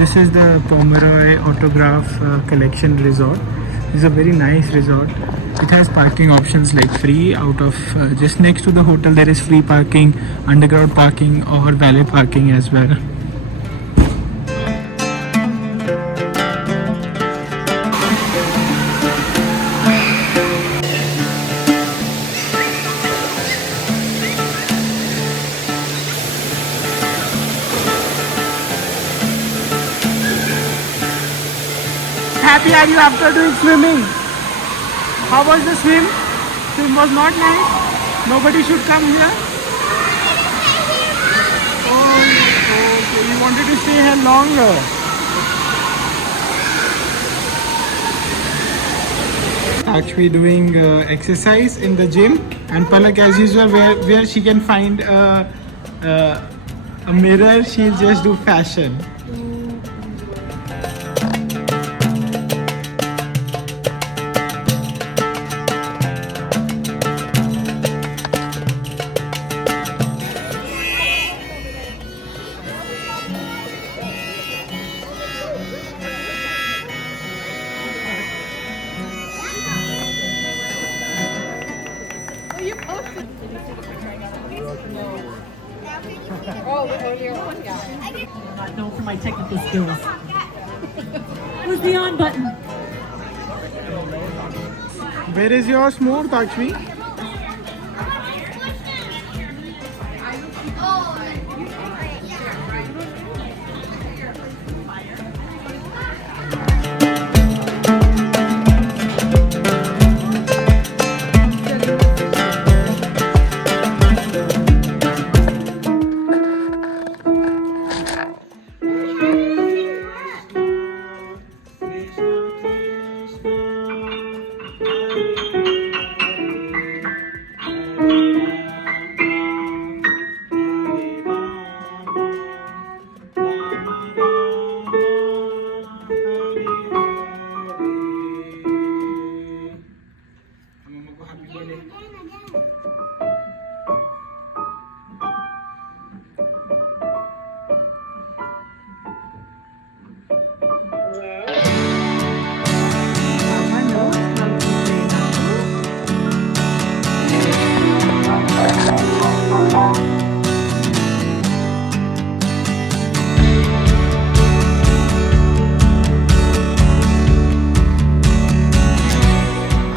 this is the Pomeroy Autograph Collection Resort. It's a very nice resort. It has parking options like free out of just next to the hotel. There is free parking, underground parking, or valet parking as well. Happy are you after doing swimming? How was the swim? Swim was not nice. Nobody should come here. Oh, okay. You wanted to stay here longer. Actually doing exercise in the gym, and Palak as usual where she can find a mirror, she'll just do fashion. Not known for my technical skills. Where's the on button? Where is your smooth, Takshvi?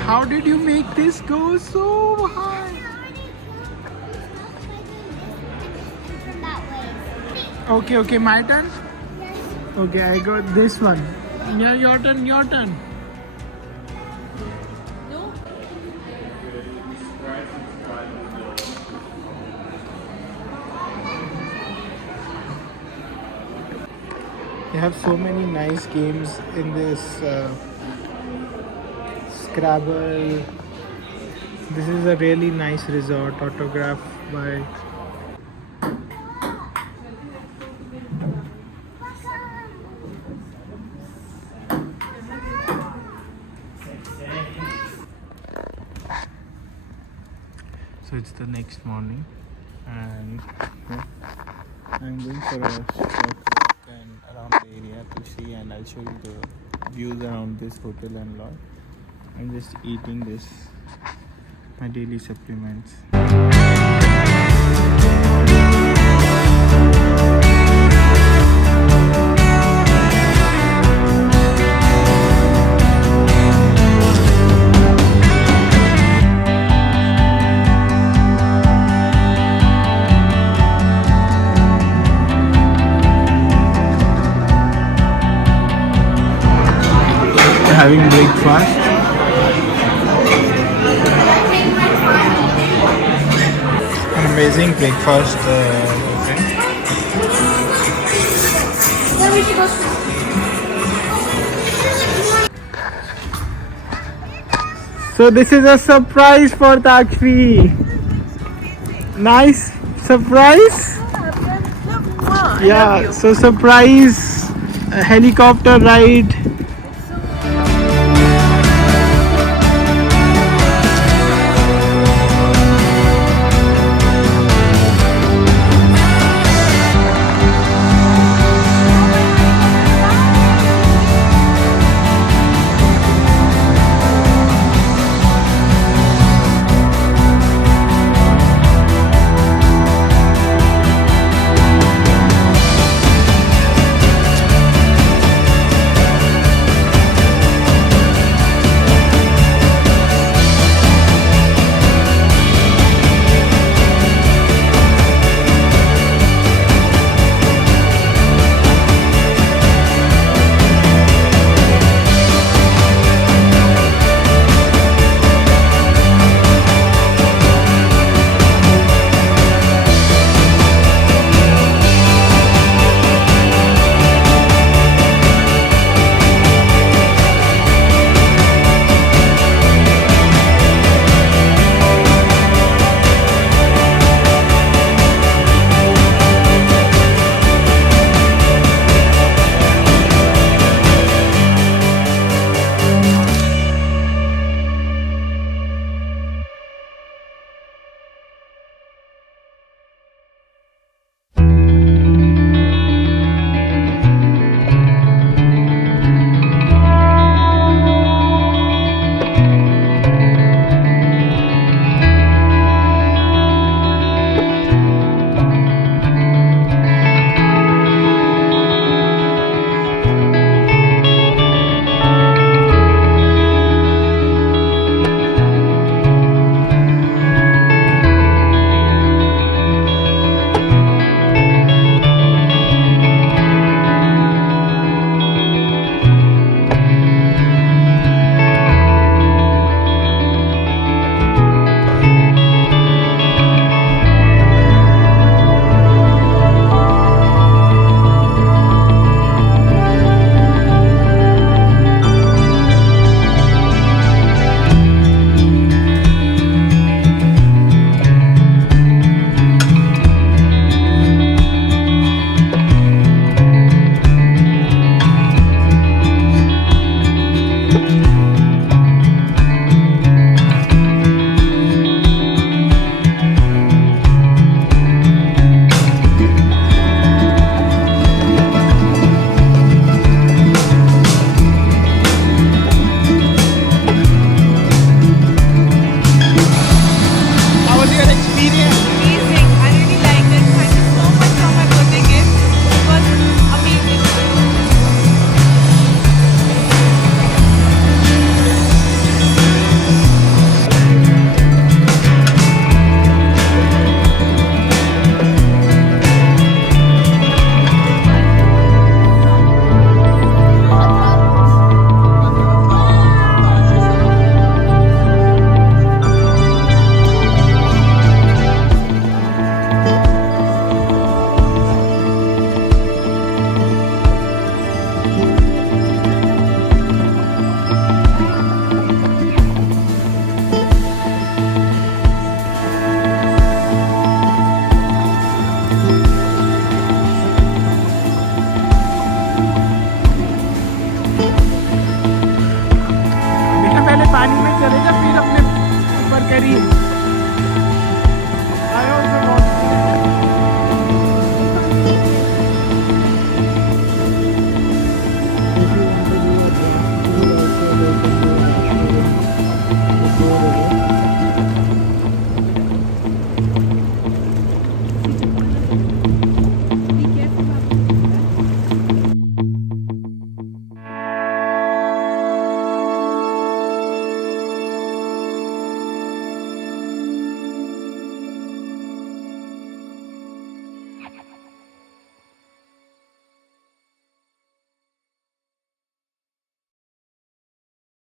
How did you make this go so high? Okay, my turn? Okay, I got this one. Yeah, your turn. They have so many nice games in this Scrabble. This is a really nice resort, autographed by so it's the next morning, and I'm going for a short walk and around the area to see, and I'll show you the views around this hotel and lot. I'm just eating this, my daily supplements. Having breakfast. An amazing breakfast. So this is a surprise for Takshvi. Nice surprise. Yeah. So surprise helicopter ride